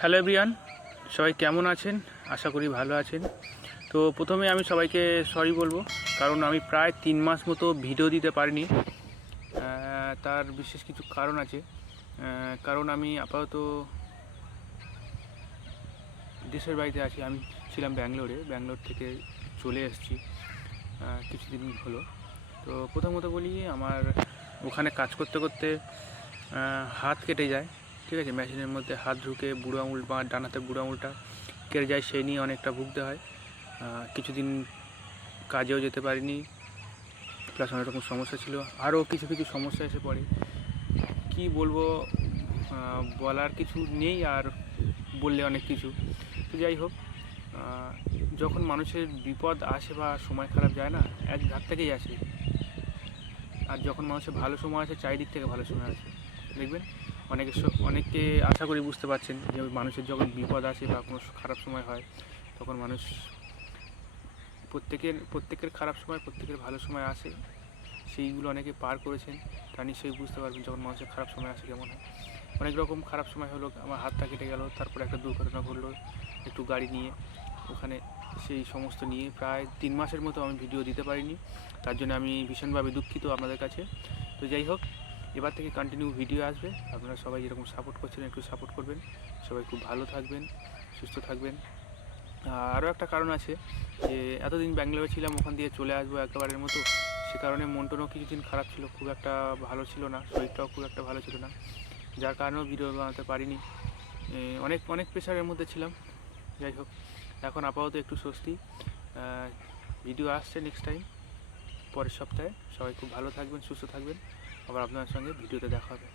Hello everyone, সবাই কেমন আছেন? আশা করি ভালো আছেন। তো প্রথমে আমি সবাইকে সরি বলবো, কারণ আমি প্রায় 3 মাস মতো ভিডিও দিতে পারিনি। তার বিশেষ কিছু কারণ আছে। কারণ আমি আপাতত দেশের বাড়িতে আছি। আমি ছিলাম ব্যাঙ্গালোর থেকে চলে এসেছি কিছুদিন হলো। তো প্রথমত বলি, আমার ওখানে কাজ করতে করতে হাত কেটে যায়। ঠিক আছে, মেশিনের মধ্যে হাত ঢুকে বুড়ো আঙুল বা ডান হাতের বুড়ো আঙুলটা কেটে যায়, সেই নিয়ে অনেকটা ভুগতে হয়। কিছুদিন কাজেও যেতে পারিনি, প্লাস অনেক রকম সমস্যা ছিল, আরও কিছু কিছু সমস্যা এসে পড়ে। কি বলবো, বলার কিছু নেই, আর বললে অনেক কিছু। তো যাই হোক, যখন মানুষের বিপদ আসে বা সময় খারাপ যায় না, এক ধার থেকেই আসে। আর যখন মানুষের ভালো সময় আসে, চারিদিক থেকে ভালো সময় আসে। দেখবেন অনেকে আশা করি বুঝতে পারছেন যে মানুষের যখন বিপদ আসে বা কোনো খারাপ সময় হয়, তখন মানুষ প্রত্যেকের খারাপ সময়, প্রত্যেকের ভালো সময় আসে। সেইগুলো অনেকে পার করেছেন, তা নিশ্চয়ই বুঝতে পারবেন যখন মানুষের খারাপ সময় আসে কেমন হয়। অনেক রকম খারাপ সময় হলো, আমার হাতটা কেটে গেল, তারপরে একটা দুর্ঘটনা ঘটলো একটু গাড়ি নিয়ে। ওখানে সেই সমস্ত নিয়ে প্রায় 3 মাসের মতো আমি ভিডিও দিতে পারিনি। তার জন্য আমি ভীষণভাবে দুঃখিত আপনাদের কাছে। তো যাই হোক, এবার থেকে কন্টিনিউ ভিডিও আসবে। আপনারা সবাই যেরকম সাপোর্ট করছেন একটু সাপোর্ট করবেন। সবাই খুব ভালো থাকবেন, সুস্থ থাকবেন। আরও একটা কারণ আছে, যে এতদিন ব্যাঙ্গালোরে ছিলাম, ওখান দিয়ে চলে আসবো একেবারের মতো। সে কারণে মনটনও কিছুদিন খারাপ ছিল, খুব একটা ভালো ছিল না, শরীরটাও খুব একটা ভালো ছিল না, যার কারণেও ভিডিও বানাতে পারিনি। অনেক অনেক প্রেশারের মধ্যে ছিলাম। যাই হোক, এখন আপাতত একটু স্বস্তি। ভিডিও আসছে নেক্সট টাইম, পরের সপ্তাহে। সবাই খুব ভালো থাকবেন, সুস্থ থাকবেন। আবার আপনার সঙ্গে ভিডিওতে দেখা হবে।